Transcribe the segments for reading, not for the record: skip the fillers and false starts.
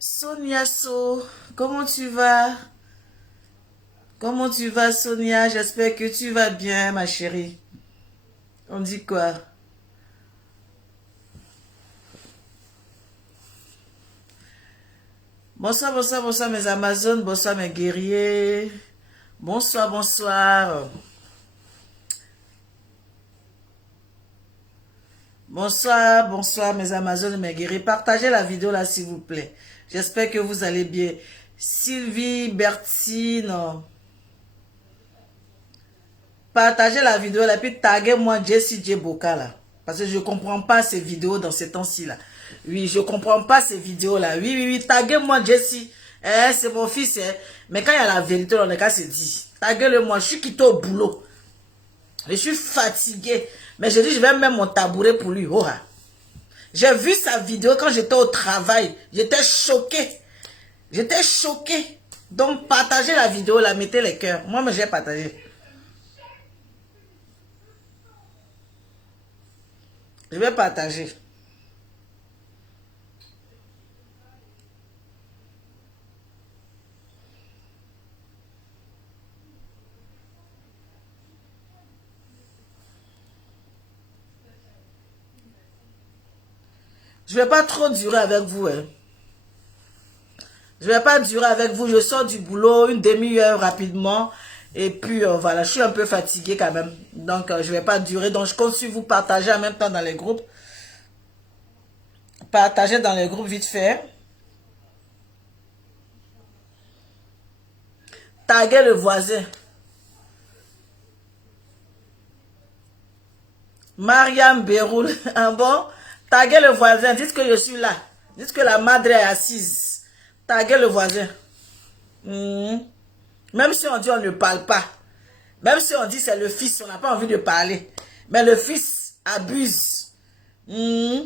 Sonia So, comment tu vas? Comment tu vas, Sonia? J'espère que tu vas bien, ma chérie. On dit quoi? Bonsoir, bonsoir, bonsoir, mes Amazones. Bonsoir, mes guerriers. Bonsoir, bonsoir. Bonsoir, bonsoir, mes Amazones et mes guerriers. Partagez la vidéo là, s'il vous plaît. J'espère que vous allez bien. Sylvie, Bertine, partagez la vidéo là, puis taguez-moi Jessie J. Boka là. Parce que je ne comprends pas ces vidéos dans ces temps-ci là. Oui, je ne comprends pas ces vidéos là. Oui, oui, oui, taguez-moi Jessie. C'est mon fils. Mais quand il y a la vérité, on est qu'à se dire. Taguez-le-moi, je suis quitté au boulot. Je suis fatigué. Mais je dis, je vais mettre mon tabouret pour lui. Oh, ah. J'ai vu sa vidéo quand j'étais au travail. J'étais choqué. J'étais choqué. Donc, partagez la vidéo là, mettez les cœurs. Moi, j'ai partagé. Je vais partager. Je vais pas trop durer avec vous. Hein. Je vais pas durer avec vous. Je sors du boulot une demi-heure rapidement. Et puis voilà, je suis un peu fatiguée quand même. Donc je vais pas durer. Donc je compte sur vous partager en même temps dans les groupes. Partagez dans les groupes vite fait. Taguez le voisin. Mariam Béroul. Ah bon? Taguez le voisin. Dites que je suis là. Dites que la madre est assise. Taguez le voisin. Hmm. Même si on dit on ne parle pas. Même si on dit c'est le fils, on n'a pas envie de parler. Mais le fils abuse. Hmm.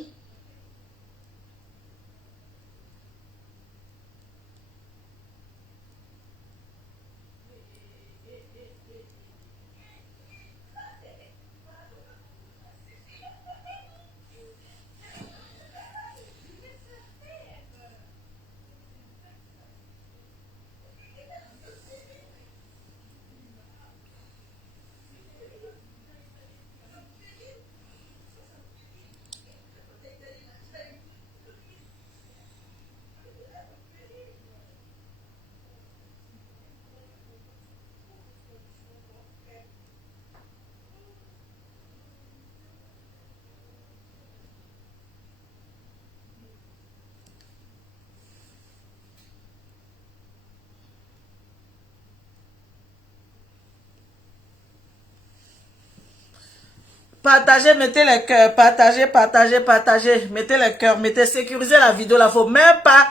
Partagez, mettez les cœurs, partagez, partagez, partagez, mettez les cœurs, mettez, sécurisez la vidéo là, faut même pas,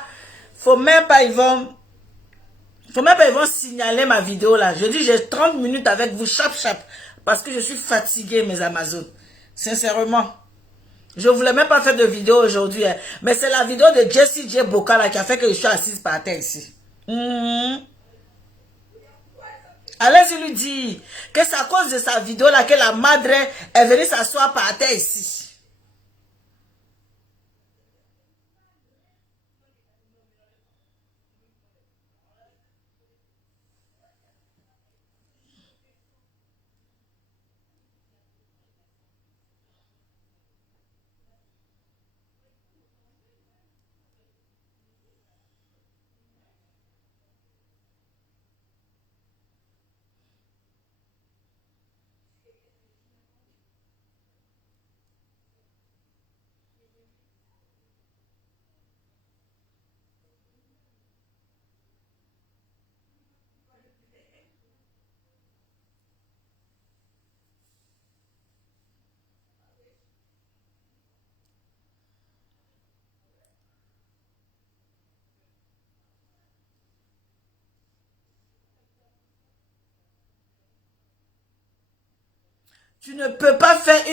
ils vont signaler ma vidéo là. Je dis, j'ai 30 minutes avec vous, chap, chap, parce que je suis fatigué, mes Amazones. Sincèrement. Je voulais même pas faire de vidéo aujourd'hui, hein. Mais c'est la vidéo de Jessie J. Boka là qui a fait que je suis assise par terre ici. Mhm. Allez-y lui dire que c'est à cause de sa vidéo là que la madre est venue s'asseoir par terre ici. Tu ne peux pas faire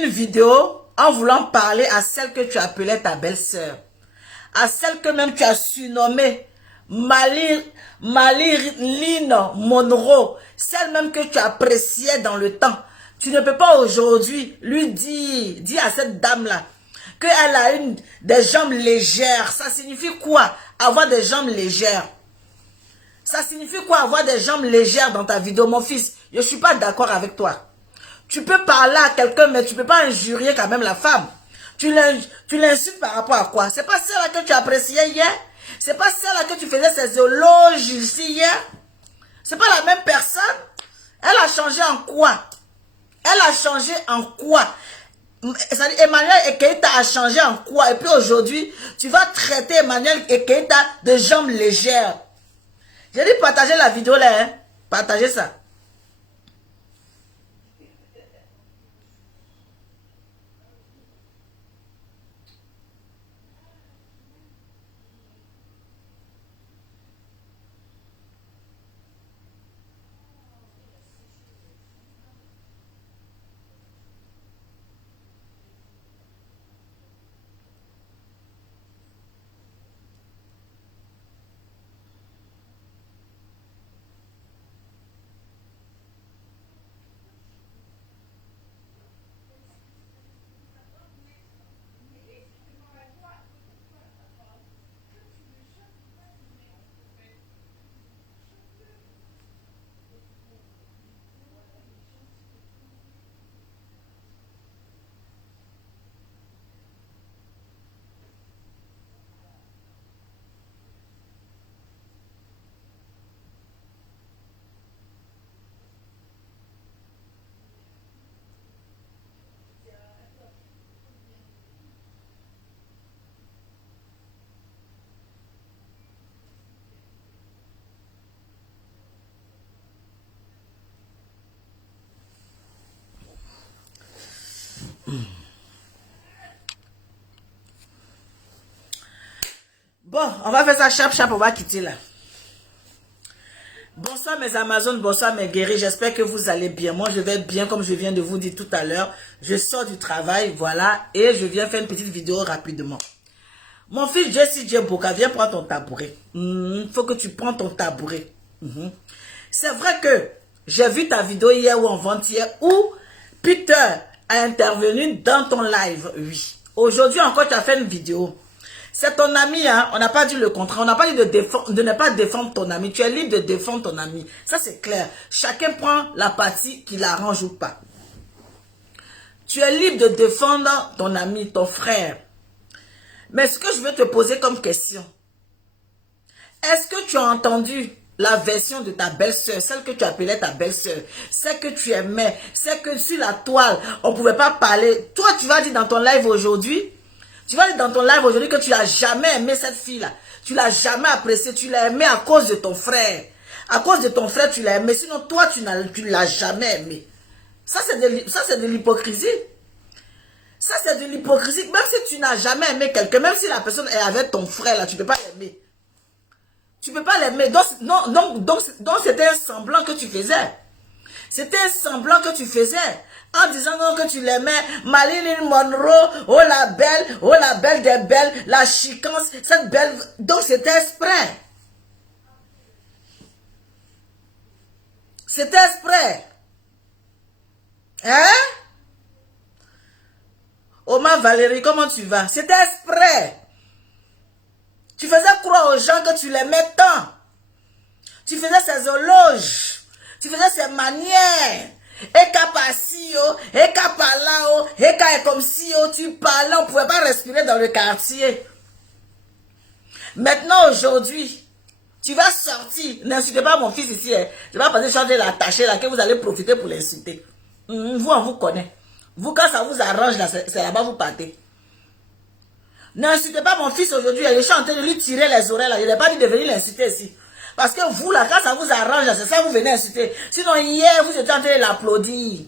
une vidéo en voulant parler à celle que tu appelais ta belle-sœur. À celle que même tu as surnommée Marilyn Monroe. Celle même que tu appréciais dans le temps. Tu ne peux pas aujourd'hui lui dire à cette dame-là qu'elle a des jambes légères. Ça signifie quoi? Avoir des jambes légères. Ça signifie quoi avoir des jambes légères dans ta vidéo? Mon fils, je ne suis pas d'accord avec toi. Tu peux parler à quelqu'un, mais tu ne peux pas injurier quand même la femme. Tu l'insultes par rapport à quoi? C'est pas celle-là que tu appréciais hier? C'est pas celle-là que tu faisais ses éloges ici hier? C'est pas la même personne? Elle a changé en quoi? Elle a changé en quoi? Emmanuel Ekeita a changé en quoi? Et puis aujourd'hui, tu vas traiter Emmanuel Ekeita de jambes légères. J'ai dit partager la vidéo là, hein? Partagez ça. Bon, on va faire ça chap, on va quitter là. Bonsoir mes Amazones, bonsoir mes guéris, j'espère que vous allez bien. Moi je vais bien comme je viens de vous dire tout à l'heure. Je sors du travail, voilà, et je viens faire une petite vidéo rapidement. Mon fils Jessie J. Boka, viens prendre ton tabouret. Faut que tu prends ton tabouret. C'est vrai que j'ai vu ta vidéo hier ou avant-hier où Peter a intervenu dans ton live, oui. Aujourd'hui encore tu as fait une vidéo. C'est ton ami, hein? On n'a pas dit le contraire. On n'a pas dit de ne pas défendre ton ami. Tu es libre de défendre ton ami. Ça, c'est clair. Chacun prend la partie qui l'arrange ou pas. Tu es libre de défendre ton ami, ton frère. Mais ce que je veux te poser comme question, est-ce que tu as entendu la version de ta belle-sœur, celle que tu appelais ta belle-sœur, celle que tu aimais, celle que sur la toile, on ne pouvait pas parler. Toi, tu vas dire dans ton live aujourd'hui, que tu n'as jamais aimé cette fille-là. Tu l'as jamais appréciée. Tu l'as aimée à cause de ton frère. À cause de ton frère, tu l'as aimé. Sinon, toi, tu ne l'as jamais aimé. Ça, c'est de l'hypocrisie. Ça, c'est de l'hypocrisie. Même si tu n'as jamais aimé quelqu'un, même si la personne est avec ton frère, là, tu ne peux pas l'aimer. Tu ne peux pas l'aimer. Donc, c'était un semblant que tu faisais. C'était un semblant que tu faisais. En disant que tu l'aimais, Marilyn Monroe, oh la belle des belles, la chicance, cette belle. Donc c'était exprès. C'était exprès. Hein? Oma Valérie, comment tu vas? C'était exprès. Tu faisais croire aux gens que tu l'aimais tant. Tu faisais ses éloges. Tu faisais ses manières. Et qu'à passer, et qu'à parler, et qu'à comme si tu parlais, on ne pouvait pas respirer dans le quartier. Maintenant, aujourd'hui, tu vas sortir. N'insultez pas mon fils ici. Hein. Je ne vais pas passer chanter la tâcher là, que vous allez profiter pour l'insulter. Vous, on vous connaît. Vous, quand ça vous arrange, c'est là-bas vous partez. N'insultez pas mon fils aujourd'hui. Je suis en train de lui tirer les oreilles là. Je n'ai pas dit de venir l'insulter ici. Parce que vous, là, quand ça vous arrange, c'est ça que vous venez insulter. Sinon, hier, vous étiez en train de l'applaudir.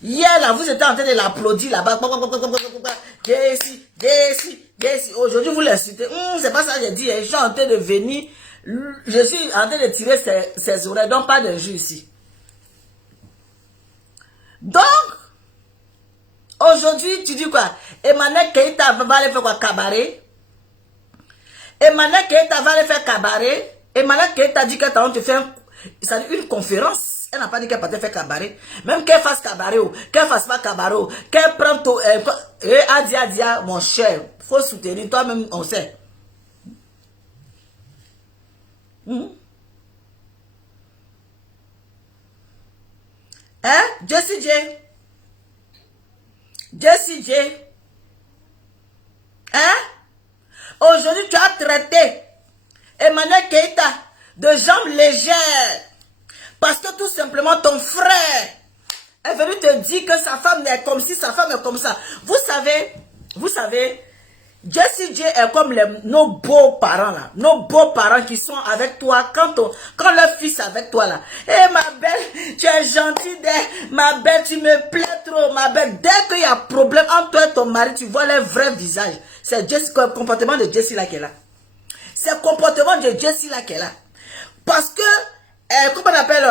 Hier, là, vous étiez en train de l'applaudir là-bas. Aujourd'hui, vous l'insultez. C'est pas ça que j'ai dit. Je suis en train de venir. Je suis en train de tirer ses oreilles. Donc, pas d'injure ici. Donc, aujourd'hui, tu dis quoi? Emmanuel Keita va aller faire quoi? Cabaret? Emmanuel Keita va aller faire cabaret? Emmanuel Keita dit que tu vas te faire une conférence. Elle n'a pas dit qu'elle partait faire cabaret. Même qu'elle fasse cabaret, qu'elle fasse pas cabaret, qu'elle prenne tout... Adia, mon cher, faut soutenir. Toi-même, on sait. Hein? Jessie J. Jessie J. Hein? Aujourd'hui, tu as traité Emmanuel Keïta de jambes légères. Parce que tout simplement, ton frère est venu te dire que sa femme est comme ci, sa femme est comme ça. Vous savez, Jessie J est comme nos beaux-parents là. Nos beaux-parents qui sont avec toi quand leur fils est avec toi là. Eh ma belle, tu es gentille, ma belle, tu me plais trop, ma belle. Dès qu'il y a problème entre toi et ton mari, tu vois leur vrai visage. C'est le comportement de Jessie là qui est là. C'est le comportement de Jessie là qui est là. Parce que, comment on appelle,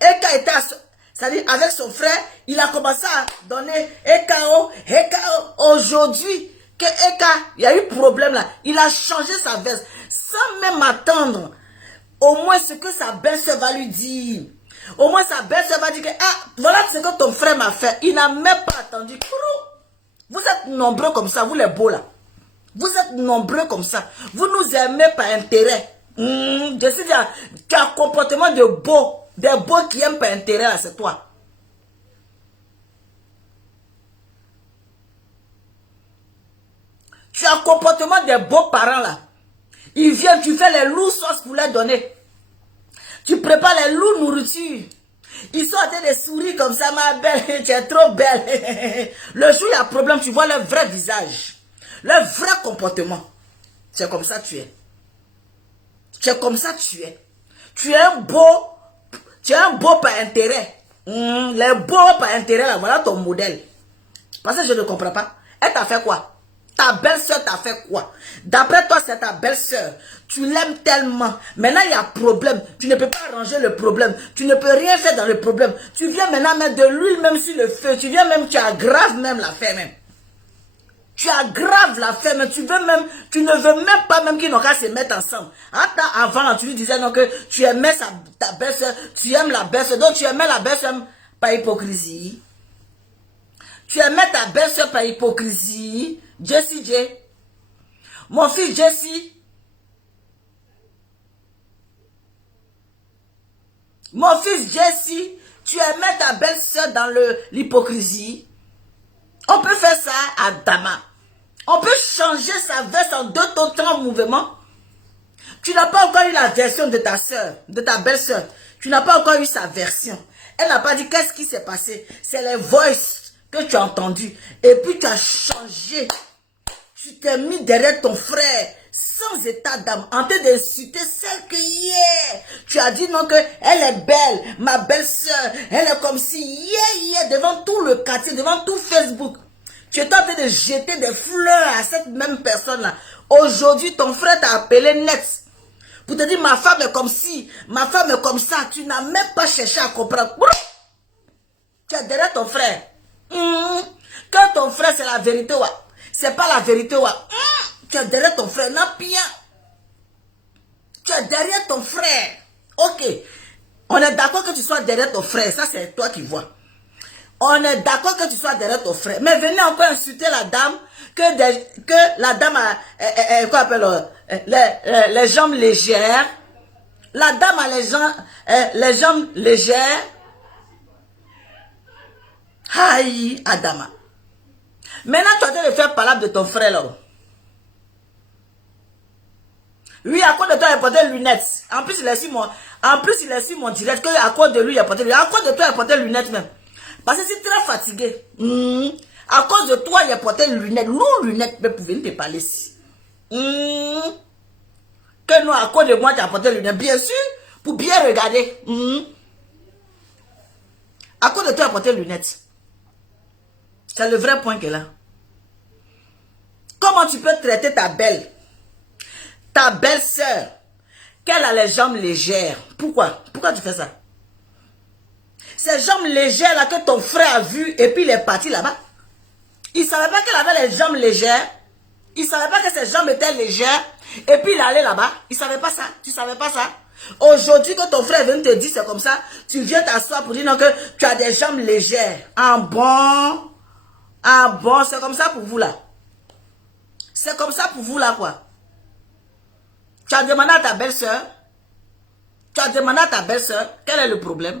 Eka était, c'est-à-dire avec son frère, il a commencé à donner EKO. Aujourd'hui, que Eka, il y a eu problème là, il a changé sa veste, sans même attendre au moins ce que sa belle-sœur va lui dire. Au moins sa belle-sœur va dire que, ah, voilà ce que ton frère m'a fait. Il n'a même pas attendu. Vous êtes nombreux comme ça, vous les beaux là. Vous êtes nombreux comme ça. Vous nous aimez par intérêt. Je sais bien, tu as un comportement de beau. Des beaux qui aiment par intérêt là, c'est toi. Tu as un comportement des beaux parents là. Ils viennent, tu fais les loups sauces pour leur donner. Tu prépares les loups nourriture. Ils sont en train de sourire comme ça, ma belle. Tu es trop belle. Le jour où il y a problème, tu vois leur vrai visage. Leur vrai comportement. C'est comme ça que tu es. C'est comme ça que tu es. Tu es un beau par intérêt. Les beaux par intérêt, là, voilà ton modèle. Parce que je ne comprends pas. Elle t'a fait quoi? Ta belle-sœur t'a fait quoi? D'après toi, c'est ta belle-sœur. Tu l'aimes tellement. Maintenant, il y a problème. Tu ne peux pas arranger le problème. Tu ne peux rien faire dans le problème. Tu viens maintenant mettre de l'huile même sur le feu. Tu viens même, tu aggraves même l'affaire même. Tu aggraves l'affaire, mais tu ne veux même pas même qu'ils n'ont qu'à se mettre ensemble. Avant, là, tu lui disais non, que tu aimais ta belle-sœur, tu aimes la belle-sœur, donc tu aimais la belle-sœur par hypocrisie. Tu aimais ta belle-sœur par hypocrisie. Jessie J. Mon fils Jessie. Mon fils Jessie, tu aimais ta belle-sœur dans l'hypocrisie. On peut faire ça à Dama. On peut changer sa veste en 2 temps mouvements. Tu n'as pas encore eu la version de ta soeur, de ta belle-sœur. Tu n'as pas encore eu sa version. Elle n'a pas dit qu'est-ce qui s'est passé. C'est les voices que tu as entendues. Et puis tu as changé. Tu t'es mis derrière ton frère, sans état d'âme, en train d'insulter celle que hier. Tu as dit non, que elle est belle, ma belle-sœur, elle est comme si hier, devant tout le quartier, devant tout Facebook. Tu es en train de jeter des fleurs à cette même personne-là. Aujourd'hui, ton frère t'a appelé net. Pour te dire, ma femme est comme ci, ma femme est comme ça. Tu n'as même pas cherché à comprendre. Tu es derrière ton frère. Quand ton frère, c'est la vérité, ouais. C'est pas la vérité, ouais. Tu es derrière ton frère, non, bien. Tu es derrière ton frère. Ok. On est d'accord que tu sois derrière ton frère. Ça, c'est toi qui vois. On est d'accord que tu sois derrière ton frère. Mais venez encore insulter la dame. Que la dame a quoi appelle, les jambes légères. La dame a les jambes légères. Aïe, Adama. Maintenant, tu as train de faire parler de ton frère là. Oui, à cause de toi, il a porté les lunettes. En plus, il a su mon direct que à cause de lui, il a porté les lunettes. À cause de toi, il a porté les lunettes même. Parce que c'est très fatigué. À cause de toi, il a porté les lunettes. Nous, lunettes, mais pour venir te parler ici. Que nous, à cause de moi, tu as porté les lunettes. Bien sûr, pour bien regarder. À cause de toi, il a porté les lunettes. C'est le vrai point qu'elle a. Comment tu peux traiter ta belle-sœur, qu'elle a les jambes légères? Pourquoi? Pourquoi tu fais ça? Ces jambes légères là que ton frère a vu et puis il est parti là-bas. Il ne savait pas qu'elle avait les jambes légères. Il ne savait pas que ses jambes étaient légères. Et puis il allait là-bas. Il ne savait pas ça. Tu ne savais pas ça. Aujourd'hui, quand ton frère vient te dire c'est comme ça, tu viens t'asseoir pour dire non, que tu as des jambes légères. Ah bon? Ah bon, c'est comme ça pour vous là. C'est comme ça pour vous là quoi. Tu as demandé à ta belle-sœur. Tu as demandé à ta belle-sœur quel est le problème.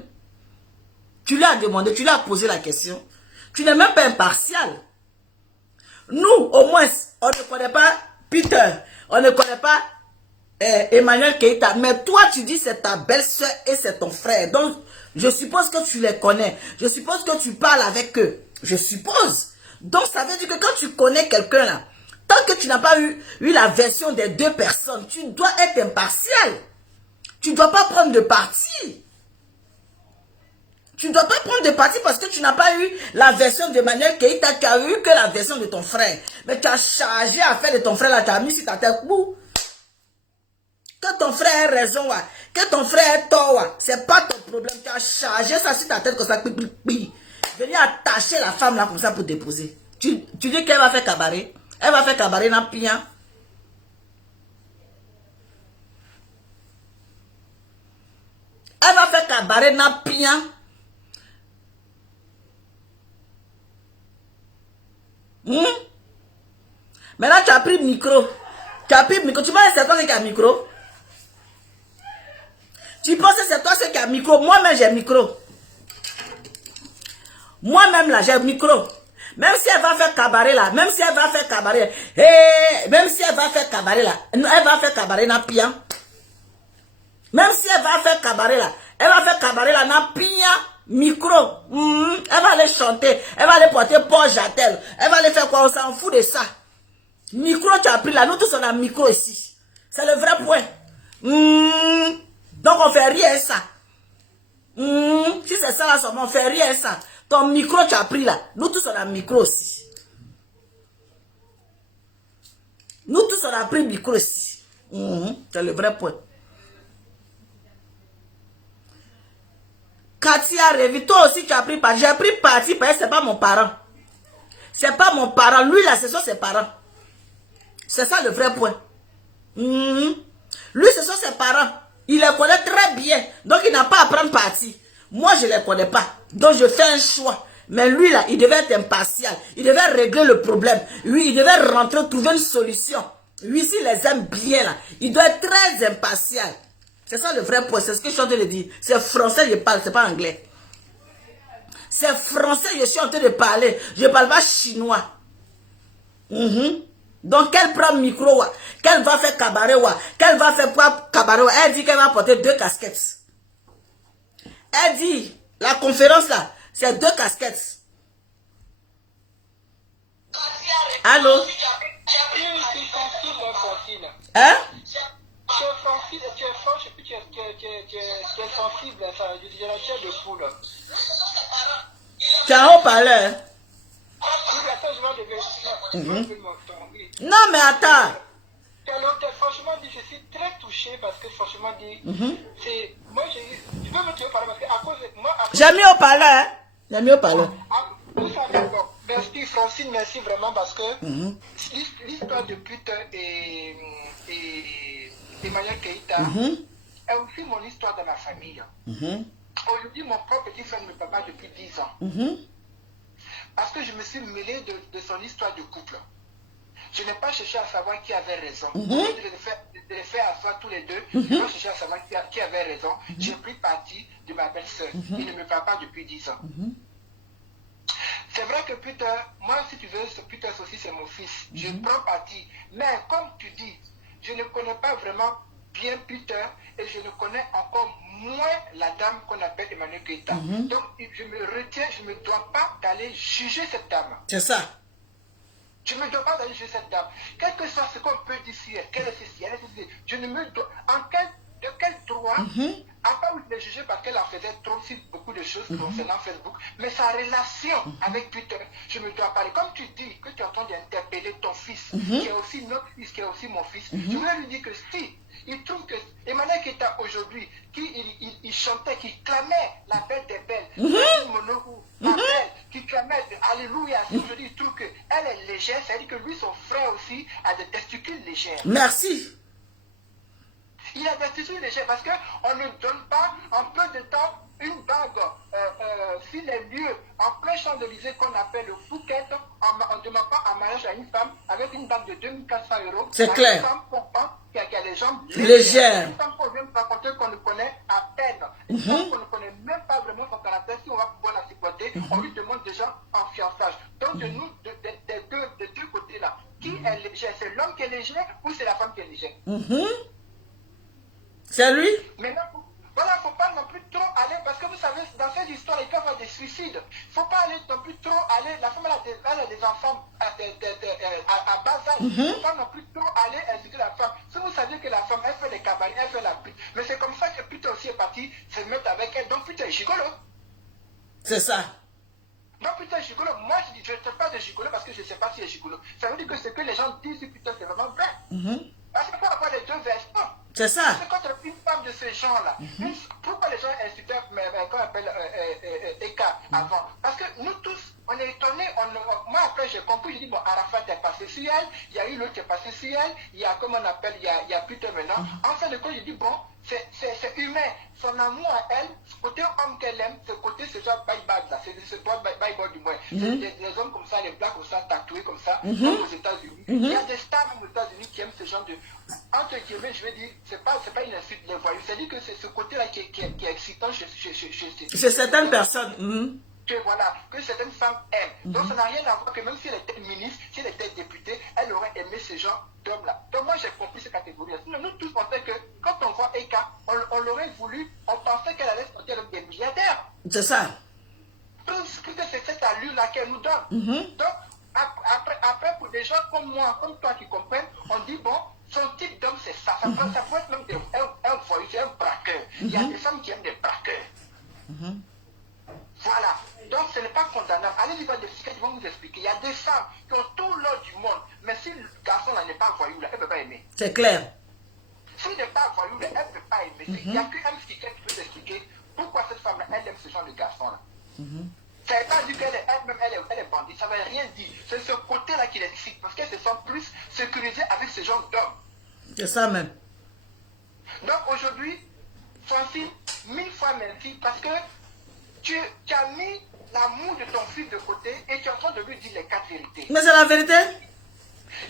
Tu lui as demandé, tu lui as posé la question. Tu n'es même pas impartial. Nous, au moins, on ne connaît pas Peter. On ne connaît pas Emmanuel Keita. Mais toi, tu dis c'est ta belle-sœur et c'est ton frère. Donc, je suppose que tu les connais. Je suppose que tu parles avec eux. Je suppose. Donc, ça veut dire que quand tu connais quelqu'un là, tant que tu n'as pas eu la version des deux personnes, tu dois être impartial. Tu ne dois pas prendre de parti. Tu ne dois pas prendre de parti parce que tu n'as pas eu la version d'Emmanuel Keita, tu as eu que la version de ton frère. Mais tu as chargé à faire de ton frère là, tu as mis sur ta tête. Que ton frère ait raison, que ton frère ait tort, c'est pas ton problème. Tu as chargé ça sur ta tête comme ça. Venir attacher la femme là comme ça pour déposer. Tu dis qu'elle va faire cabaret. Elle va faire cabaret dans le pian. Elle va faire cabaret dans le pian. Maintenant, tu as pris le micro. Tu as pris le micro. Tu penses que c'est toi qui as le micro? Tu penses que c'est toi qui as le micro? Moi-même, j'ai le micro. Moi-même, là, j'ai le micro. Même si elle va faire cabaret, là. Même si elle va faire cabaret. Même si elle va faire cabaret, là. Elle va faire cabaret dans le pian. Même si elle va faire cabaret, là. Elle va faire cabaret, là, dans le pian. Micro. Elle va aller chanter. Elle va aller porter Paul Jatel. Elle va aller faire quoi? On s'en fout de ça. Micro, tu as pris là. Nous tous, on a un micro ici. C'est le vrai point. Donc, on fait rien ça. Si c'est ça là, on fait rien ça. Ton micro, tu as pris là. Nous tous, on a un micro aussi. Nous tous, on a pris le micro ici. C'est le vrai point. Katia Revi, toi aussi tu as pris parti. J'ai pris parti parce que c'est pas mon parent. C'est pas mon parent. Lui là, ce sont ses parents. C'est ça le vrai point. Lui, ce sont ses parents. Il les connaît très bien. Donc il n'a pas à prendre parti. Moi, je ne les connais pas. Donc je fais un choix. Mais lui là, il devait être impartial. Il devait régler le problème. Oui, il devait rentrer, trouver une solution. Lui, s'il les aime bien là, il doit être très impartial. C'est ça le vrai point, c'est ce que je suis en train de dire. C'est français, je parle, c'est pas anglais. C'est français, je suis en train de parler. Je ne parle pas chinois. Donc, qu'elle prend le micro, qu'elle va faire cabaret, qu'elle va faire quoi cabaret, elle dit qu'elle va porter 2 casquettes. Elle dit, la conférence là, c'est 2 casquettes. Allô? Hein? Tu es sensible, tu es fort, et puis tu es sensible, ça, je dirais, tu es de poule. Tu as un haut-parleur. Non, mais attends. Franchement dit, je suis très touché parce que franchement dit, c'est. Moi, je veux me tuer par parce que à cause de moi. J'ai mis haut-parleur, hein? J'ai mis haut-parleur. Vous savez, bon, merci Francine, merci vraiment parce que l'histoire de pute et Emmanuel Keita est aussi mon histoire dans ma famille. Aujourd'hui, mon propre petit frère ne me parle pas depuis 10 ans. Parce que je me suis mêlé de son histoire de couple. Je n'ai pas cherché à savoir qui avait raison. De les faire asseoir tous les deux, je n'ai pas cherché à savoir qui avait raison. J'ai pris parti de ma belle-sœur. Il ne me parle pas depuis 10 ans. C'est vrai que Peter, moi si tu veux, Peter aussi c'est mon fils. Je prends parti. Mais comme tu dis, je ne connais pas vraiment bien Peter et je ne connais encore moins la dame qu'on appelle Emmanuel Keita. Donc je me retiens, je ne me dois pas d'aller juger cette dame. C'est ça. Je ne me dois pas d'aller juger cette dame. Quel que soit ce qu'on peut dire si elle est ceci, elle est ceci, je ne me dois. De quel droit, à part où je l'ai jugé parce qu'elle en faisait trop si beaucoup de choses concernant Facebook, mais sa relation avec Peter, je me dois parler. Comme tu dis que tu es en train d'interpeller ton fils, qui est aussi notre fils, qui est aussi mon fils, je voulais lui dire que si il trouve que Emmanuel Keita aujourd'hui, il chantait, qui clamait la belle des belles, la belle, qui clamait Alléluia, si aujourd'hui il trouve qu'elle est légère, c'est-à-dire que lui, son frère aussi, a légère. Merci. Il y a des tissus légers parce qu'on ne donne pas en peu de temps une bague sur les lieux en plein Champs-Élysées qu'on appelle le Phuket. On ne demande pas un mariage à une femme avec une bague de 2400 €. C'est clair. Une femme comprend qu'il y a les jambes Légères. Une femme qu'on vient me raconter qu'on ne connaît à peine. Une femme qu'on ne connaît même pas vraiment son caractère. Si on va pouvoir la supporter, on lui demande déjà un fiançage. Donc de nous, des deux côtés là, qui est léger? C'est l'homme qui est léger ou c'est la femme qui est légère? C'est lui? Maintenant, voilà, il ne faut pas non plus trop aller, parce que vous savez, dans cette histoire, il peut y avoir des suicides. Il ne faut pas aller non plus trop aller, la femme elle a des enfants à bas âge. Il ne faut pas non plus trop aller insulter la femme. Si vous saviez que la femme, elle fait des cabarets, elle fait la pute. Mais c'est comme ça que Peter aussi est parti se mettre avec elle. Donc Peter est gigolo. C'est ça. Donc Peter est gigolo. Moi, je ne sais pas de gigolo parce que je ne sais pas si est gigolo. Ça veut dire que ce que les gens disent sur Peter, c'est vraiment vrai. Parce qu'il faut avoir les deux versions. C'est ça. C'est contre une femme de ce genre-là. Pourquoi les gens insultaient qu'on appelle Eka avant? Parce que nous tous, on est étonnés. Moi, après, j'ai compris. J'ai dit, bon, Arafat est passé sur elle. Il y a eu l'autre qui est passé sur elle. Il y a, comme on appelle, il y a plus de maintenant. En fin de compte, j'ai dit, bon, c'est humain. Son amour à elle, ce côté homme qu'elle aime, ce côté, ce genre bye-bye, là. C'est ce genre bye-bye du moins. Les hommes comme ça, les blacks comme ça, tatoués comme ça, comme aux États-Unis. Il y a des stars aux États-Unis qui aiment ce genre de. Entre guillemets, je vais dire, c'est pas une insulte, les voyous. C'est-à-dire que c'est ce côté-là qui est excitant chez certaines personnes. Que voilà, que certaines femmes aiment. Donc ça n'a rien à voir que même si elle était ministre, si elle était députée, elle aurait aimé ce genre d'homme-là. Donc moi j'ai compris ces catégories. Nous tous pensons que quand on voit Eka, on l'aurait voulu, on pensait qu'elle allait sortir avec des milliardaires. C'est ça. Parce que c'est cette allure-là qu'elle nous donne. Donc après, pour des gens comme moi, comme toi qui comprennent, on dit bon, son type d'homme c'est ça. Ça peut être même un voyou, c'est un braqueur. Il y a des femmes qui aiment des braqueurs. Voilà. Donc ce n'est pas condamnable. Allez lire des psychiatres, ils vont vous expliquer. Il y a des femmes qui ont tout l'or du monde, mais si le garçon là n'est pas voyou, là, elle ne peut pas aimer. C'est clair. S'il n'est pas voyou, là, elle ne peut pas aimer. Il n'y a qu'un psychiatre qui peut t'expliquer pourquoi cette femme-là, elle aime ce genre de garçon-là. Ça ne veut pas dire qu'elle elle est bandite, ça ne veut rien dire. C'est ce côté-là qui l'excite, parce qu'elle se sent plus sécurisée avec ce genre d'homme. C'est ça même. Donc aujourd'hui, Francine, 1000 fois merci, parce que tu as mis l'amour de ton fils de côté et tu es en train de lui dire les 4 vérités. Mais c'est la vérité.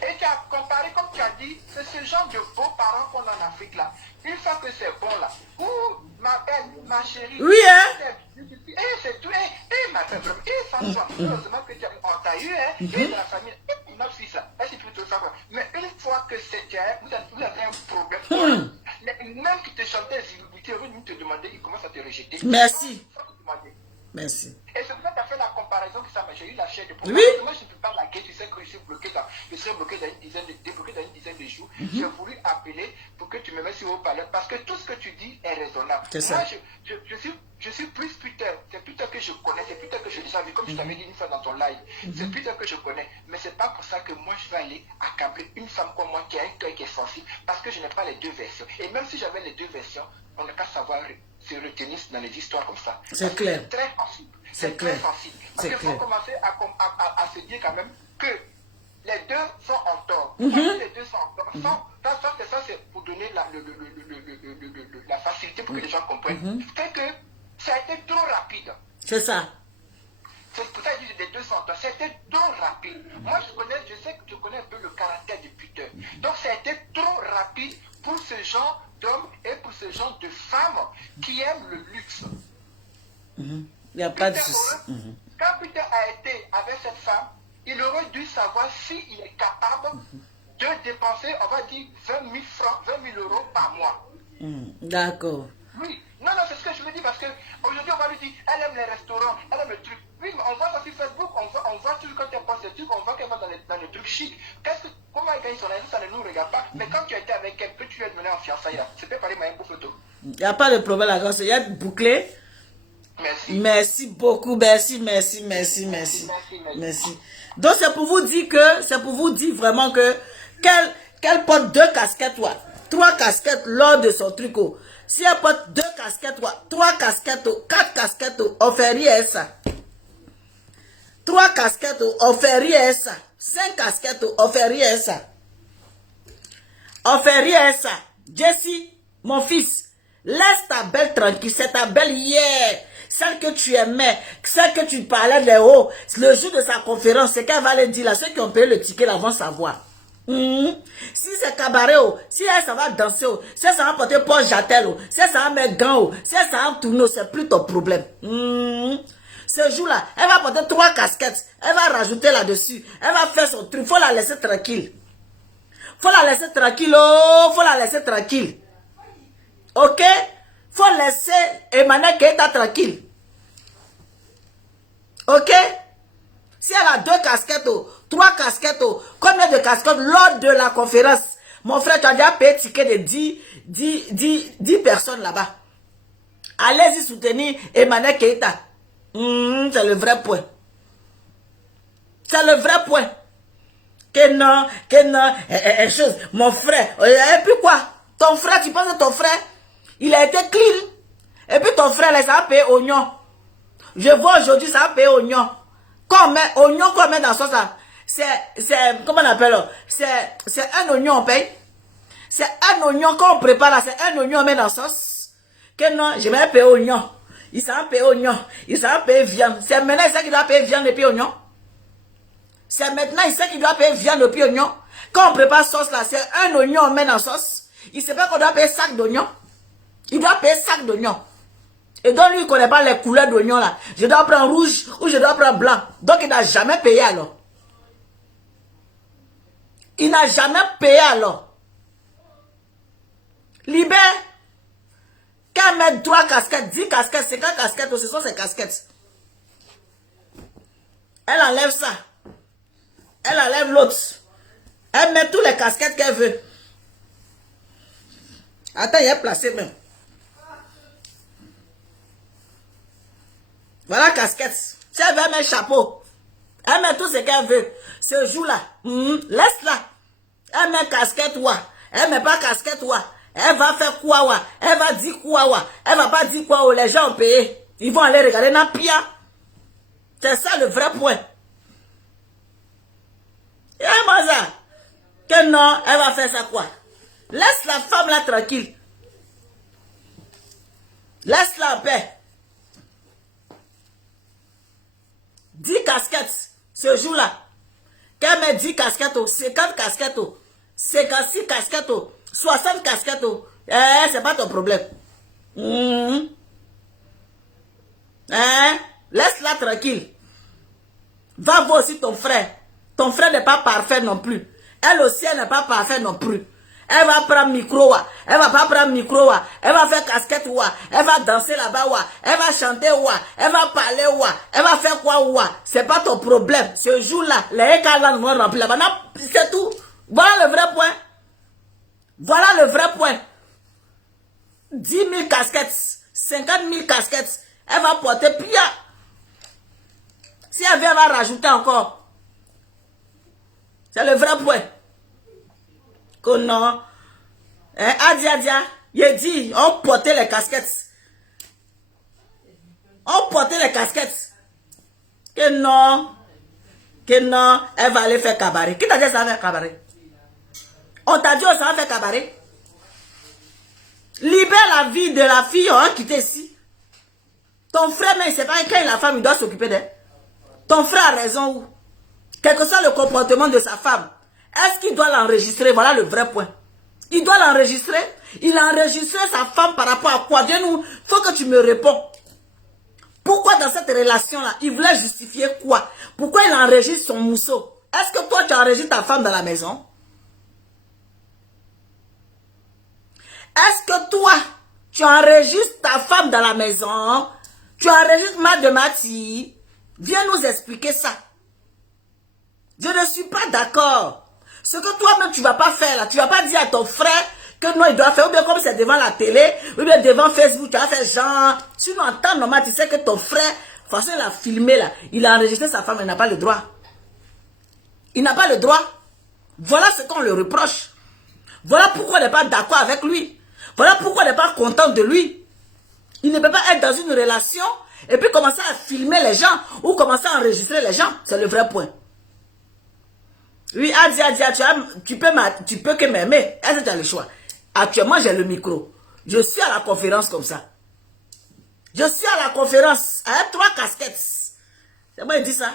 Et tu as comparé, comme tu as dit, c'est ce genre de beaux-parents qu'on a en Afrique là. Une fois que c'est bon là, ma belle, ma chérie, oui, hein? C'est tout, ma belle, sans toi, heureusement que on t'a eu, hein, et de la famille, ma fille, ça, c'est plutôt ça. Mais une fois que c'est vous avez un problème, même qui te chantait, il est venu te demander, il commence à te rejeter. Merci. Merci. Et c'est pour ça que tu as fait la comparaison que ça m'a. J'ai eu la chair de poule. Oui. Moi, je ne peux pas laquer. Tu sais que je suis bloqué dans une dizaine de jours. J'ai voulu appeler pour que tu me mettes sur haut parleur parce que tout ce que tu dis est raisonnable. Moi, je suis plus Peter. C'est Peter que je connais. C'est Peter que j'ai déjà vu, comme je t'avais dit une fois dans ton live. C'est Peter que je connais. Mais c'est pas pour ça que moi, je vais aller accabler une femme comme moi qui a un cœur qui est sensible parce que je n'ai pas les deux versions. Et même si j'avais les deux versions, on n'a qu'à savoir se retenir dans les histoires comme ça. C'est clair. C'est très sensible. C'est clair. Parce qu'il faut commencer à se dire quand même que les deux sont en tort. Les deux sont en tort. Ça, c'est pour donner la facilité pour que les gens comprennent. C'est que ça a été trop rapide. C'est ça. C'est pour ça que je dis les deux sont en tort. C'était trop rapide. Moi, je sais que tu connais un peu le caractère de Peter. Donc, ça a été trop rapide pour ce genre d'hommes et pour ce genre de femmes qui aiment le luxe. Il n'y a pas de souci. Quand Peter a été avec cette femme, il aurait dû savoir s'il est capable de dépenser, on va dire, 20 000 francs, 20 000 euros par mois. D'accord. Oui. Non, c'est ce que je veux dire parce qu'aujourd'hui, on va lui dire, elle aime les restaurants, elle aime le truc. Oui, mais on voit ça sur Facebook, on voit tout quand elle pense des trucs, on voit qu'elle va dans les trucs chics. Comment elle gagne son argent, ça ne nous regarde pas. Mais quand tu as été avec elle, que tu lui as donné en fiançailles, c'est pas pareil, mais un beau photo. Il n'y a pas de problème là, il y a bouclé. Merci. Merci beaucoup, merci. Donc c'est pour vous dire vraiment que qu'elle porte 2 casquettes, 3 casquettes lors de son truc. Si elle porte 2 casquettes, 3 casquettes, 4 casquettes, on fait rien ça. 3 casquettes, on fait rien ça. 5 casquettes, on fait rien ça. On fait rien ça. Jessie, mon fils, laisse ta belle tranquille. C'est ta belle hier. Celle que tu aimais, celle que tu parlais de haut. Le jour de sa conférence, c'est qu'elle va le dire là. Ceux qui ont payé le ticket là vont savoir. Si c'est cabaret, si elle ça va danser, si elle ça va porter poche jatel, si elle ça va mettre gants, si elle ça va tourner, c'est plus ton problème. Ce jour-là, elle va porter 3 casquettes. Elle va rajouter là-dessus. Elle va faire son truc. Faut la laisser tranquille. Faut la laisser tranquille. Oh, faut la laisser tranquille. Ok? Faut laisser Emmanuel Keita tranquille. Ok? Si elle a 2 casquettes, 3 casquettes, combien de casquettes lors de la conférence? Mon frère, tu as déjà payé ticket de 10 personnes là-bas. Allez-y soutenir Emmanuel Keita. C'est le vrai point. C'est le vrai point. Que non, chose. Mon frère, et puis quoi? Ton frère, tu penses que ton frère, il a été clean. Et puis ton frère, là, ça a payé oignon. Je vois aujourd'hui, ça a payé oignon. Quand on met oignon, qu'on met dans ça, c'est, comment on appelle? C'est un oignon, on paye. C'est un oignon, quand on prépare là, c'est un oignon, on met dans la sauce. Que non, je vais payer oignon. Il s'en paye oignon. Il s'en paye viande. C'est maintenant, il sait qu'il doit payer viande et puis oignon. C'est maintenant, il sait qu'il doit payer viande et puis oignon. Quand on prépare sauce là, c'est un oignon, on met dans la sauce. Il sait pas qu'on doit payer sac d'oignon. Il doit payer sac d'oignon. Et donc, lui, il ne connaît pas les couleurs d'oignon là. Je dois prendre rouge ou je dois prendre blanc. Donc, il n'a jamais payé alors. Il n'a jamais payé alors. Libère. Quand elle met 3 casquettes, 10 casquettes, 50 casquettes, ce sont ses casquettes. Elle enlève ça. Elle enlève l'autre. Elle met toutes les casquettes qu'elle veut. Attends, il est placé même. Voilà casquette. Si elle veut mettre chapeau, elle met tout ce qu'elle veut. Ce jour-là, laisse-la. Elle met casquette, elle met pas casquette, elle va faire quoi, elle va dire quoi, elle va pas dire quoi, les gens ont payé. Ils vont aller regarder dans Pia. C'est ça le vrai point. Et moi ça, que non, elle va faire ça quoi? Laisse la femme là tranquille. Laisse-la en paix. 10 casquettes, ce jour-là. Qu'elle met 10 casquettes, 50 casquettes, 56 casquettes, 60 casquettes, c'est pas ton problème. Laisse-la tranquille. Va voir aussi ton frère. Ton frère n'est pas parfait non plus. Elle aussi, elle n'est pas parfaite non plus. Elle va prendre micro, elle va pas prendre micro, elle va faire casquette, elle va danser là-bas, elle va chanter, elle va parler, elle va faire quoi, c'est pas ton problème. Ce jour-là, les écarts vont remplir là-bas. C'est tout. Voilà le vrai point. Voilà le vrai point. 10 000 casquettes, 50 000 casquettes, elle va porter pia. Si elle vient, elle va rajouter encore. C'est le vrai point. Que non. Adia, il dit, on portait les casquettes. On portait les casquettes. Que non, elle va aller faire cabaret. Qui t'a dit ça va faire cabaret? On t'a dit ça va faire cabaret? Libère la vie de la fille, on va quitter ici. Ton frère, mais c'est pas quand la femme, il doit s'occuper d'elle. Ton frère a raison où? Quel que soit le comportement de sa femme, est-ce qu'il doit l'enregistrer? Voilà le vrai point. Il doit l'enregistrer. Il a enregistré sa femme par rapport à quoi? Dis-nous, il faut que tu me réponds. Pourquoi dans cette relation-là, il voulait justifier quoi? Pourquoi il enregistre son mousseau? Est-ce que toi, tu enregistres ta femme dans la maison? Est-ce que toi, tu enregistres ta femme dans la maison? Tu enregistres ma de Mati? Viens nous expliquer ça. Je ne suis pas d'accord. Ce que toi-même, tu ne vas pas faire là, tu ne vas pas dire à ton frère que non, il doit faire, ou bien comme c'est devant la télé, ou bien devant Facebook, tu vas faire genre. Sinon, en temps normal, tu sais que ton frère, de toute façon, il a filmé là, il a enregistré sa femme, il n'a pas le droit. Il n'a pas le droit. Voilà ce qu'on le reproche. Voilà pourquoi on n'est pas d'accord avec lui. Voilà pourquoi on n'est pas content de lui. Il ne peut pas être dans une relation et puis commencer à filmer les gens ou commencer à enregistrer les gens. C'est le vrai point. Oui, Adia, tu peux que m'aimer. Est-ce que tu as le choix? Actuellement, j'ai le micro. Je suis à la conférence comme ça. Je suis à la conférence avec 3 casquettes. C'est moi qui dis ça.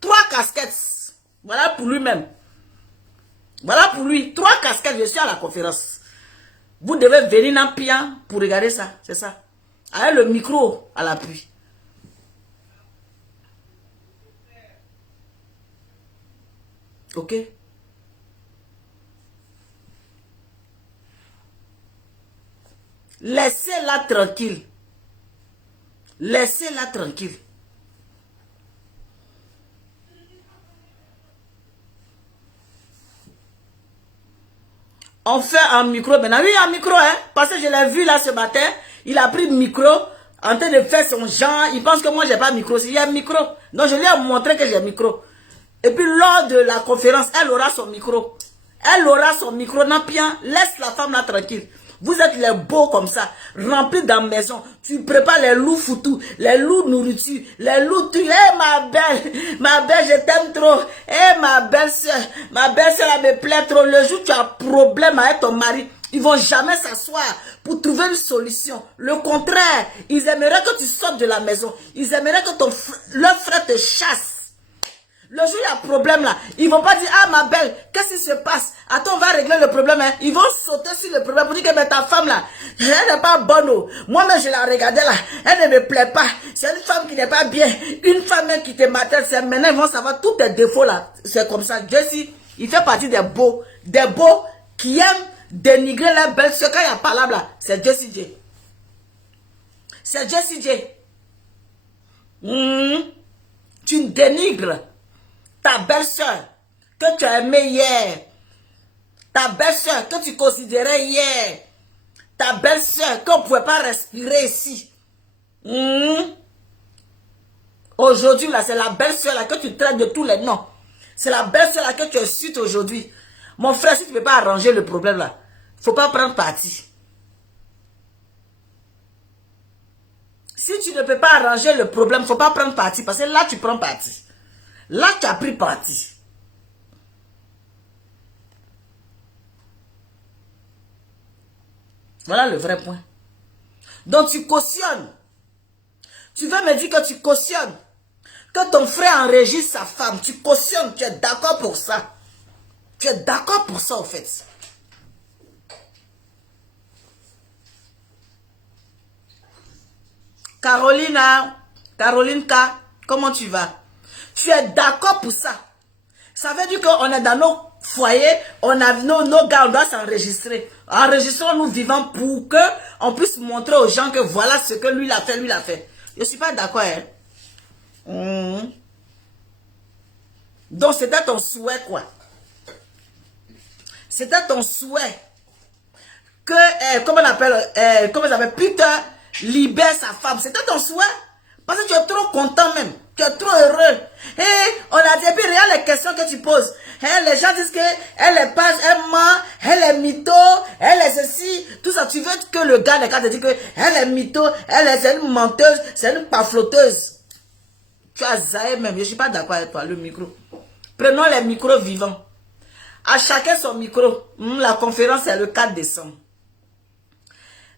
3 casquettes. Voilà pour lui-même. Voilà pour lui. 3 casquettes, je suis à la conférence. Vous devez venir dans Pian pour regarder ça. C'est ça. Avec le micro à l'appui. Ok? Laissez-la tranquille. Laissez-la tranquille. On fait un micro maintenant. Oui, un micro, hein. Parce que je l'ai vu là ce matin. Il a pris le micro en train de faire son genre. Il pense que moi, j'ai pas de micro. Il y a un micro. Donc, je lui ai montré que j'ai un micro. Et puis, lors de la conférence, elle aura son micro. Elle aura son micro. Napian, laisse la femme là tranquille. Vous êtes les beaux comme ça, remplis dans la maison. Tu prépares les loups foutous, les loups nourriture, les loups tu. Eh ma belle, je t'aime trop. Eh ma belle-soeur, elle me plaît trop. Le jour où tu as problème avec ton mari, ils vont jamais s'asseoir pour trouver une solution. Le contraire, ils aimeraient que tu sortes de la maison. Ils aimeraient que leur frère te chasse. Le jour où il y a un problème là, ils vont pas dire, ah ma belle, qu'est-ce qui se passe? Attends, on va régler le problème. Hein. Ils vont sauter sur le problème pour dire que mais ta femme là, elle n'est pas bonne. Oh. Moi-même, je la regardais là, elle ne me plaît pas. C'est une femme qui n'est pas bien. Une femme même qui te materne, c'est maintenant ils vont savoir tous tes défauts là. C'est comme ça. Jessie, il fait partie des beaux qui aiment dénigrer la belle. Ce quand il y a pas là, c'est Jessie J. C'est Jessie J. Tu dénigres ta belle-sœur que tu as aimée hier, ta belle-sœur que tu considérais hier, ta belle-sœur qu'on ne pouvait pas respirer ici. Aujourd'hui, là, c'est la belle-sœur là que tu traites de tous les noms. C'est la belle-sœur là que tu insultes aujourd'hui. Mon frère, si tu ne peux pas arranger le problème là, il ne faut pas prendre parti. Si tu ne peux pas arranger le problème, il ne faut pas prendre parti. Parce que là, tu prends parti. Là, tu as pris parti. Voilà le vrai point. Donc, tu cautionnes. Tu veux me dire que tu cautionnes. Que ton frère enregistre sa femme. Tu cautionnes. Tu es d'accord pour ça. Tu es d'accord pour ça, en fait. Caroline K, comment tu vas? Tu es d'accord pour ça? Ça veut dire qu'on est dans nos foyers, on a nos gars, on doit s'enregistrer. Enregistrons-nous vivants pour qu'on puisse montrer aux gens que voilà ce que lui l'a fait, Je ne suis pas d'accord, hein? Donc c'était ton souhait, quoi. C'était ton souhait que, comment on appelle, comment ça s'appelle, Peter libère sa femme. C'était ton souhait. Parce que tu es trop content même. Tu es trop heureux. Et on a dit, et puis regarde les questions que tu poses. Et les gens disent qu'elle est pas, elle ment, elle est mytho, elle est ceci. Tout ça, tu veux que le gars de te dise qu'elle est mytho, c'est une menteuse, c'est une pafloteuse. Tu as zaï même. Je ne suis pas d'accord avec toi, le micro. Prenons les micros vivants. À chacun son micro. La conférence est le 4 décembre.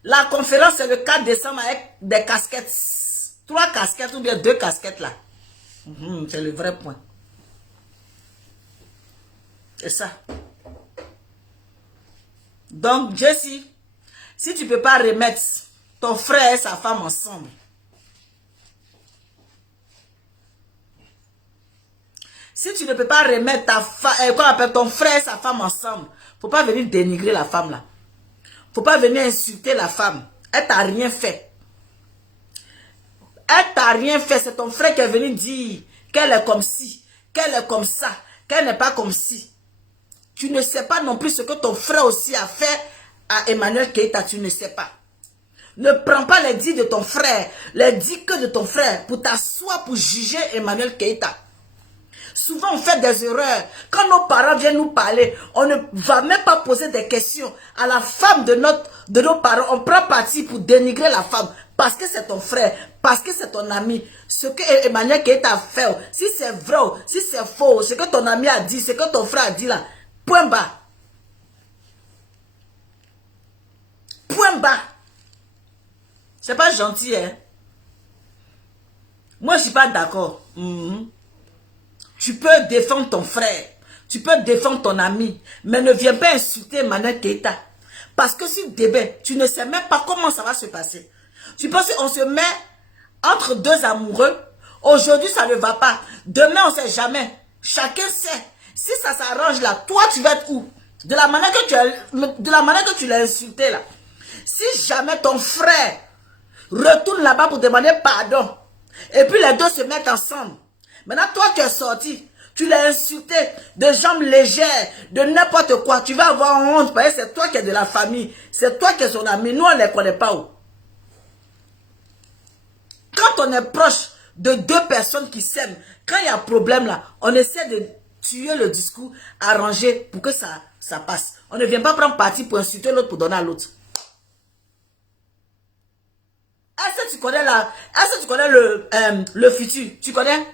La conférence est le 4 décembre avec des casquettes. 3 casquettes ou bien 2 casquettes là. C'est le vrai point. C'est ça. Donc, Jessie, si tu ne peux pas remettre ton frère et sa femme ensemble, si tu ne peux pas remettre ton frère et sa femme ensemble, faut pas venir dénigrer la femme là. Faut pas venir insulter la femme. Elle t'a rien fait. Elle t'a rien fait. C'est ton frère qui est venu dire qu'elle est comme ci, qu'elle est comme ça, qu'elle n'est pas comme ci. Tu ne sais pas non plus ce que ton frère aussi a fait à Emmanuel Keïta. Tu ne sais pas. Ne prends pas les dits de ton frère, les dits que de ton frère pour t'asseoir pour juger Emmanuel Keïta. Souvent, on fait des erreurs. Quand nos parents viennent nous parler, on ne va même pas poser des questions à la femme de nos parents. On prend parti pour dénigrer la femme. parce que c'est ton frère, parce que c'est ton ami. Ce que Emmanuel Keita a fait, si c'est vrai, si c'est faux, ce que ton ami a dit, ce que ton frère a dit là, point bas. Point bas. C'est pas gentil, hein. Moi, je suis pas d'accord. Tu peux défendre ton frère. Tu peux défendre ton ami. Mais ne viens pas insulter Emmanuel Keita. Parce que si demain, tu ne sais même pas comment ça va se passer. Tu penses qu'on se met entre deux amoureux. Aujourd'hui, ça ne va pas. Demain, on ne sait jamais. Chacun sait. Si ça s'arrange là, toi, tu vas être où? De la manière que tu l'as insulté là. Si jamais ton frère retourne là-bas pour demander pardon, et puis les deux se mettent ensemble. Maintenant, toi, tu es sorti. Tu l'as insulté de jambes légères, de n'importe quoi. Tu vas avoir honte parce que c'est toi qui es de la famille. C'est toi qui es son ami. Nous, on ne les connaît pas où. Quand on est proche de deux personnes qui s'aiment, quand il y a problème là, on essaie de tuer le discours, arranger pour que ça passe. On ne vient pas prendre parti pour insulter l'autre pour donner à l'autre. Est-ce que tu connais le futur? Tu connais?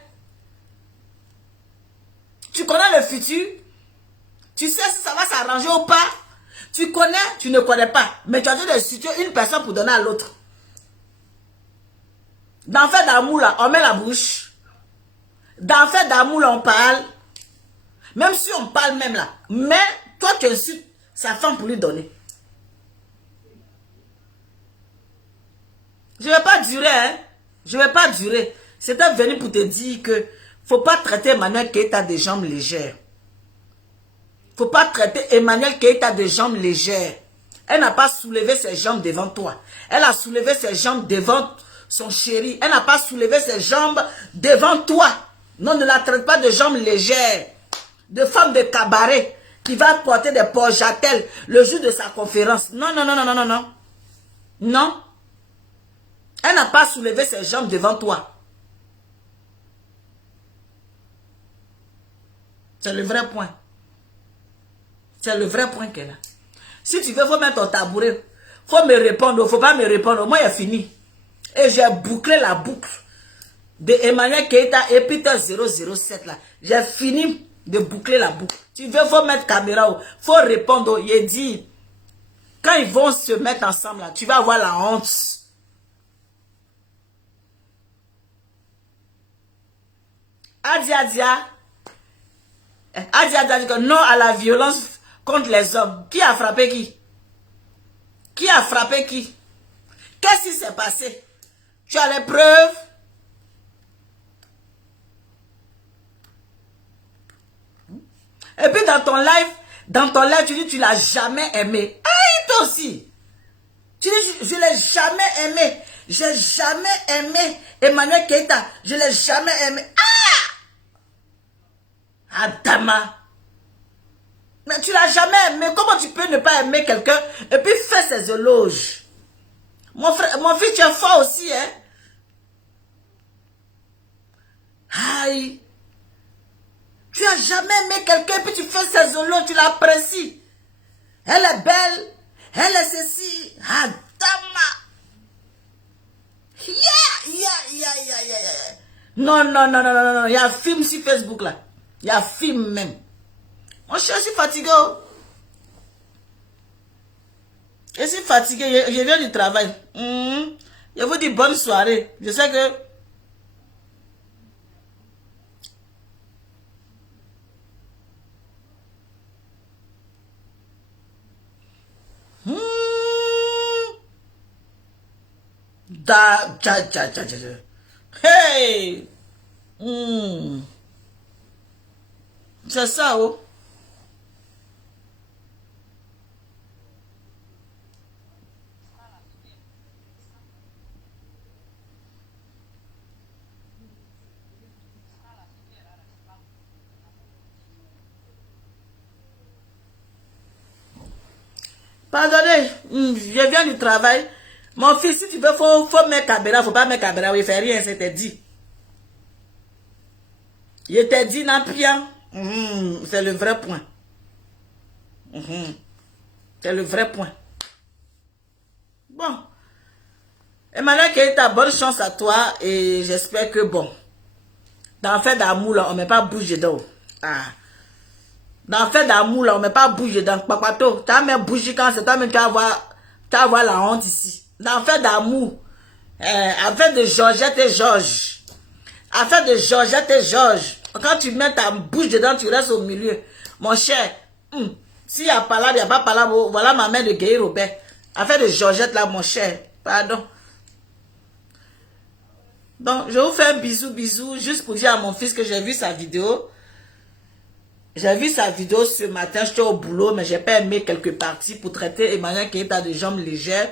Tu connais le futur? Tu sais si ça va s'arranger ou pas? Tu connais? Tu ne connais pas. Mais tu as dit de situer une personne pour donner à l'autre. Dans fait d'amour là, on met la bouche. Dans fait d'amour là, on parle. Même si on parle même là. Mais toi tu insultes sa femme pour lui donner. Je ne vais pas durer, hein. Je ne vais pas durer. C'était venu pour te dire que faut pas traiter Emmanuel Keita de jambes légères. Faut pas traiter Emmanuel Keita de jambes légères. Elle n'a pas soulevé ses jambes devant toi. Elle a soulevé ses jambes devant son chéri. Elle n'a pas soulevé ses jambes devant toi. Non, ne la traite pas de jambes légères. De femme de cabaret qui va porter des porte-jatelles le jour de sa conférence. Non, non, non, non, non, non, non. Non. Elle n'a pas soulevé ses jambes devant toi. C'est le vrai point. C'est le vrai point qu'elle a. Si tu veux, il faut mettre ton tabouret. Il faut me répondre. Il ne faut pas me répondre. Moi, il est fini. Et j'ai bouclé la boucle de Emmanuel Keita et Peter 007 là. J'ai fini de boucler la boucle. Tu veux, il faut mettre caméra. Il faut répondre. Il dit, quand ils vont se mettre ensemble là, tu vas avoir la honte. Adia dit que non à la violence contre les hommes. Qui a frappé qui? Qui a frappé qui? Qu'est-ce qui s'est passé? Tu as les preuves? Et puis dans ton live, tu dis tu l'as jamais aimé. Ah, toi aussi. Tu dis je l'ai jamais aimé. J'ai jamais aimé Emmanuel Keita. Je l'ai jamais aimé. Adama. Mais tu l'as jamais aimé. Comment tu peux ne pas aimer quelqu'un et puis faire ses éloges? Mon frère, mon fils, tu es fort aussi, hein? Aïe. Tu as jamais aimé quelqu'un et puis tu fais ses éloges, tu l'apprécies. Elle est belle. Elle est ceci. Adama. Yeah. Non, non, non, non, non, non. Il y a un film sur Facebook là. Il y a un film même. Moi, je suis fatigué. Je suis fatigué. Je viens du travail. Je vous dis bonne soirée. Je sais que... Hey! C'est ça, oh. Pardonnez, je viens du travail. Mon fils, si tu veux, faut mettre caméra, faut pas mettre caméra, il fait rien, c'était dit. Il t'ai dit, Napian. C'est le vrai point. C'est le vrai point. Bon. Emmanuel Keita, bonne chance à toi et j'espère que bon, dans le fait d'amour là, on ne met pas bouche dedans. Ah. Dans le fait d'amour là, on ne met pas bouche dedans. Papato, tu as mis bouche quand c'est toi mais tu vas avoir la honte ici. Dans le fait d'amour, affaire de Georgette et Georges. Affaire de Georgette et Georges. Quand tu mets ta bouche dedans, tu restes au milieu. Mon cher, s'il n'y a pas là, il n'y a pas là, voilà ma mère de Guy Robert. Affaire de Georgette là, mon cher. Pardon. Donc, je vous fais un bisou, juste pour dire à mon fils que j'ai vu sa vidéo. J'ai vu sa vidéo ce matin, j'étais au boulot, mais j'ai pas aimé quelques parties pour traiter Emmanuel Keita de jambes légères.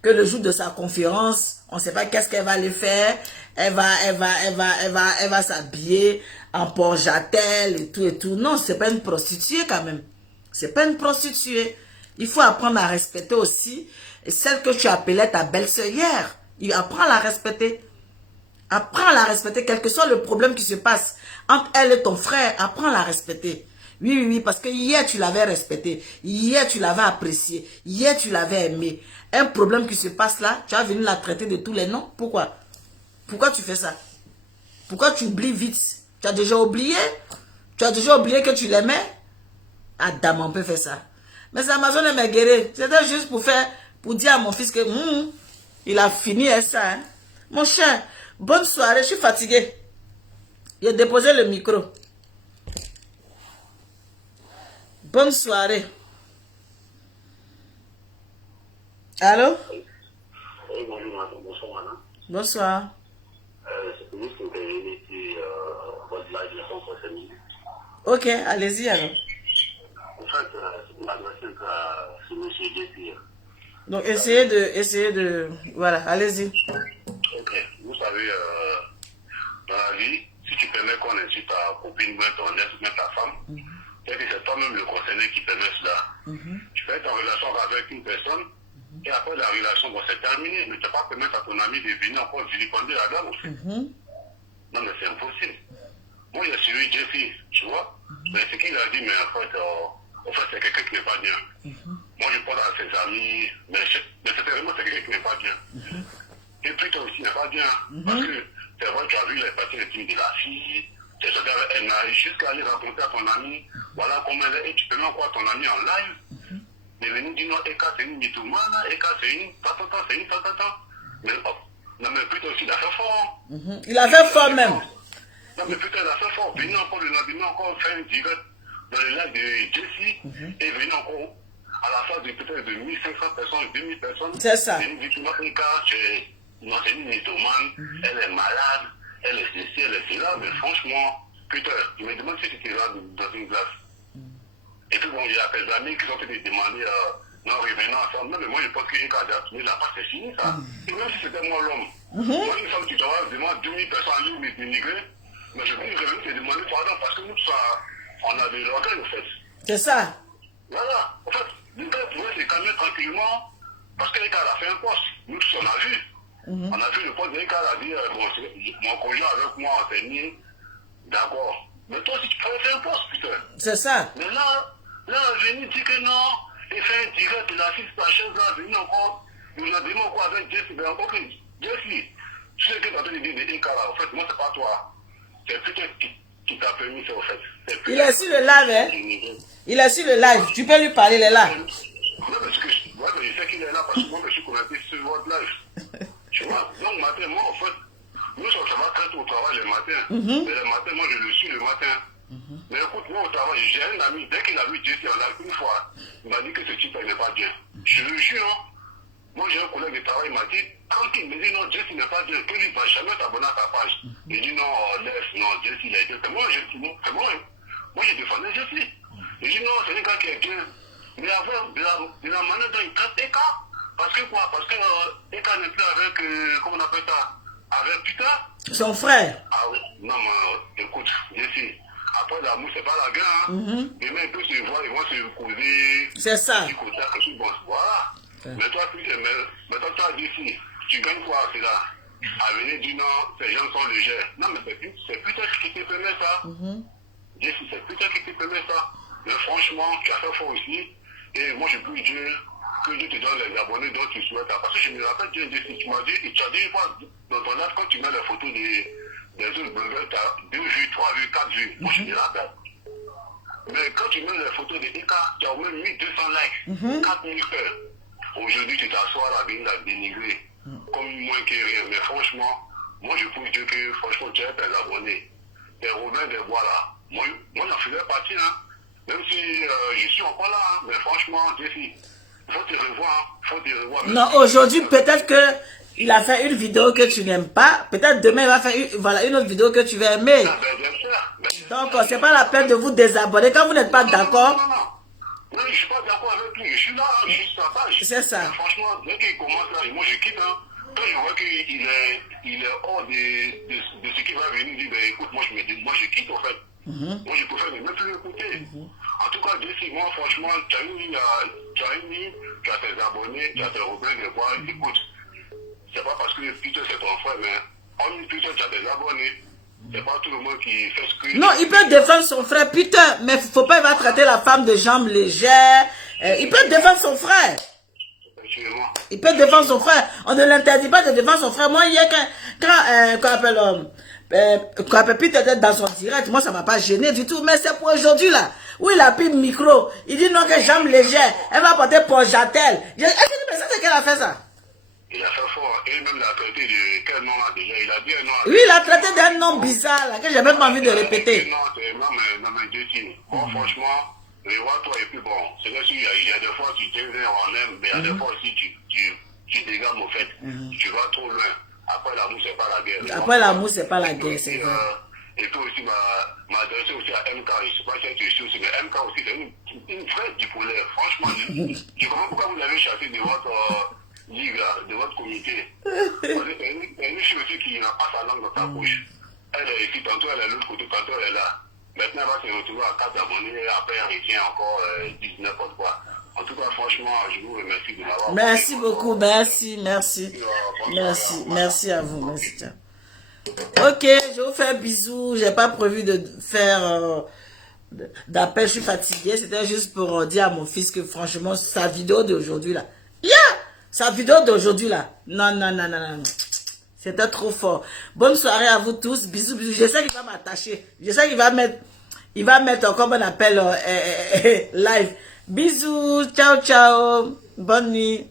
Que le jour de sa conférence, on ne sait pas qu'est-ce qu'elle va aller faire. Elle va s'habiller en port-jatel et tout. Non, c'est pas une prostituée quand même. C'est pas une prostituée. Il faut apprendre à respecter aussi celle que tu appelais ta belle-sœur hier. Apprends à la respecter. Apprends à la respecter, quel que soit le problème qui se passe entre elle et ton frère, apprends à la respecter. Oui, parce que hier tu l'avais respecté, hier tu l'avais apprécié, hier tu l'avais aimé. Un problème qui se passe là, tu as venu la traiter de tous les noms. Pourquoi? Pourquoi tu fais ça? Pourquoi tu oublies vite? Tu as déjà oublié? Tu as déjà oublié que tu l'aimais? Ah, dame, on peut faire ça. Mais c'est Amazon et Meguéré. C'était juste pour dire à mon fils que il a fini avec ça. Hein? Mon cher, bonne soirée, je suis fatigué. J'ai déposé le micro. Bonne soirée. Allô? Oui, bonjour, madame. Bonsoir, madame. Bonsoir. C'est juste pour intervenir sur votre live de 5 minutes. Ok, allez-y alors. En fait, c'est pour m'adresser à ce monsieur Désir. Donc essayez de... Voilà, allez-y. Ok, vous savez, dans la vie, si tu permets qu'on insulte ta copine, même ton ex, même ta femme, c'est que c'est toi-même le concerné qui permet cela. Tu fais en relation avec une personne, et après la relation va se terminer, mais tu ne vas pas permettre à ton ami de venir encore vilipender la dame aussi. Non, mais c'est impossible. Moi, j'ai suivi Jesse, tu vois, mais ce qu'il a dit, mais en fait, c'est quelqu'un qui n'est pas bien. Moi, je pense à ses amis, mais sincèrement, c'est quelqu'un qui n'est pas bien. Et puis, toi aussi, n'est pas bien, parce que c'est vrai que tu as vu les parties intimes de la fille, elle n'a jusqu'à aller raconter à ton ami, voilà comment elle est, et tu peux même encore ton ami en live. Mais venir dire non, Eka c'est une mythomane, Eka c'est une tatata, c'est une tatata. Mais non, mais plutôt aussi, il a fait fort. Il a fait fort même. Non, mais putain, il a fait fort. Venir encore le lendemain, encore faire une direct dans le live de Jesse, et venir encore à la phase de peut-être de 1500 personnes, 2000 personnes. C'est ça. Et il dit, non, Eka, c'est une mythomane, elle est malade, elle est ceci, elle est cela, mais franchement, putain, je me demande si tu étais là dans une glace. Et puis bon, il y a des amis qui ont fait demander non, revenons ensemble. Non, mais moi je pense qu'il y a des la part c'est fini ça. Et même si c'était moi l'homme, moi une femme qui doit demander 2000 personnes en ligne d'immigrés, mais je vais revenir te demander pardon parce que nous, on a des organes en fait. C'est ça. Voilà. En fait, le gars pouvait se calmer tranquillement parce que l'État a fait un poste. Nous tous on a vu. On a vu le poste de l'État a dit mon conjoint avec moi on s'est mis d'accord. Mais toi aussi tu peux faire un poste, putain. C'est ça. Mais là, venir dire que non, et faire un direct de la fille par chaise là, venir encore, nous a dit encore avec Jesse, mais encore que Jesse, tu sais que tu as dit de Eka là, en fait, moi c'est pas toi. C'est plutôt qui t'a permis ça, en fait. Il est sur le live, hein? Il est sur le live. Tu peux lui parler, il est là. Non, parce que je sais qu'il est là parce que moi je suis connecté sur votre live. Tu vois, donc matin, moi en fait, nous on se va très tôt au travail le matin. Mais le matin, moi je le suis le matin. Mais écoute, moi au travail, j'ai un ami, dès qu'il a vu Jesse en live une fois, il m'a dit que ce type n'est pas bien. Je le jure, hein. Moi j'ai un collègue de travail, il m'a dit, quand il me dit non, Jesse n'est pas bien, que lui ne va jamais s'abonner à ta page. Il dit non, laisse, non, Jesse il est bien. C'est moi, moi j'ai défendu Jesse. Il dit non, c'est un gars qui est bien. Mais avant, de la manière dont il traite Eka, parce que quoi? Parce que Eka n'est plus avec, comment on appelle ça? Avec Peter. Son frère. Ah oui, non, mais écoute, Jesse. Après l'amour, c'est pas la guerre. Hein. Demain, ils peuvent se voir, ils vont se causer. C'est ça. Bon, voilà. Mais toi, toi, Jesse, tu gagnes quoi, c'est là? À venir dire non, ces gens sont légers. Non, mais c'est plutôt ce qui te permet ça. Jesse, c'est plutôt ce qui te permet ça. Mais franchement, tu as fait fort aussi. Et moi, je peux dire, que je te donne les abonnés dont tu souhaites. Parce que je me rappelle, tu m'as dit, tu as dit une fois dans ton live, quand tu mets les photos des autres blogueurs, tu as 2 vues, 3 vues, 4 vues. Moi, je me rappelle. Mais quand tu mets les photos de Ika, tu as même mis 200 likes, 4000 cœurs. Aujourd'hui, tu t'assois à venir la dénigrer comme moins que rien. Mais franchement, moi, je peux dire que franchement, tu as tes abonnés. Tes Robin des Bois là. Moi, j'en faisais partie, hein. Même si je suis encore là, hein. Mais franchement, Jessie, il faut te revoir, hein. Faut te revoir. Non, aujourd'hui, peut-être que il a fait une vidéo que tu n'aimes pas. Peut-être demain, il va faire une autre vidéo que tu vas aimer. Ah, ben, bien sûr. Donc, c'est pas la peine de vous désabonner. Quand vous n'êtes pas d'accord. Non, je ne suis pas d'accord avec lui. Je suis là, je suis sur la page. C'est ça. Mais franchement, dès qu'il commence là, moi je quitte. Hein. Quand je vois qu'il est hors de ce qu'il va venir dire, ben écoute, moi je quitte en fait. Moi je préfère ne même plus écouter. En tout cas, Jessie, moi franchement, tu as tes abonnés, tu as tes Robin de Bois. Écoute, c'est pas parce que Peter c'est ton frère, mais en Peter tu as des abonnés. C'est pas tout le monde qui fait ce que... Non, il peut défendre son frère, Peter, mais faut pas, il va traiter la femme de jambes légères. Il peut défendre son frère. Il peut défendre son frère. On ne l'interdit pas de défendre son frère. Moi, hier, quand Peter était dans son direct, moi, ça m'a pas gêné du tout. Mais c'est pour aujourd'hui, là, où il a pris le micro. Il dit non, que jambes légères. Elle va porter pour Jatel. Est-ce que tu penses qu'elle a fait ça? Il a fait fort, et même l'a traité de quel nom là déjà? Il a dit un nom. Oui, il a traité d'un nom bizarre là, que j'ai même pas envie de répéter. Non, mais Jessie, bon, franchement, revois-toi et puis bon, c'est vrai qu'il y a des fois tu tiens en même, mais il y a des fois aussi tu dégames au fait. Tu vas trop loin. Après l'amour, c'est pas la guerre. Après l'amour, c'est pas la guerre, c'est vrai. Et puis aussi, m'adresser aussi à MK, je sais pas si tu suis aussi, mais MK aussi, c'est une vraie bipolaire. Franchement, je comprends pourquoi vous l'avez chassé de votre ligue, de votre comité. C'est une fille aussi qui n'a pas sa langue dans sa bouche. Elle est ici, tantôt elle est de l'autre côté, tantôt elle est là. Maintenant, elle va se retrouver à 4 abonnés, et après elle retient encore 10 n'importe quoi. En tout cas, franchement, je vous remercie de m'avoir... Merci beaucoup, merci à vous, merci. Tiens. Ok, je vous fais un bisou. J'ai pas prévu de faire d'appel, je suis fatiguée. C'était juste pour dire à mon fils que franchement, sa vidéo d'aujourd'hui là, sa vidéo d'aujourd'hui là, non. C'était trop fort. Bonne soirée à vous tous. Bisous. Je sais qu'il va m'attacher. Je sais qu'il va mettre encore un appel live. Bisous. Ciao. Bonne nuit.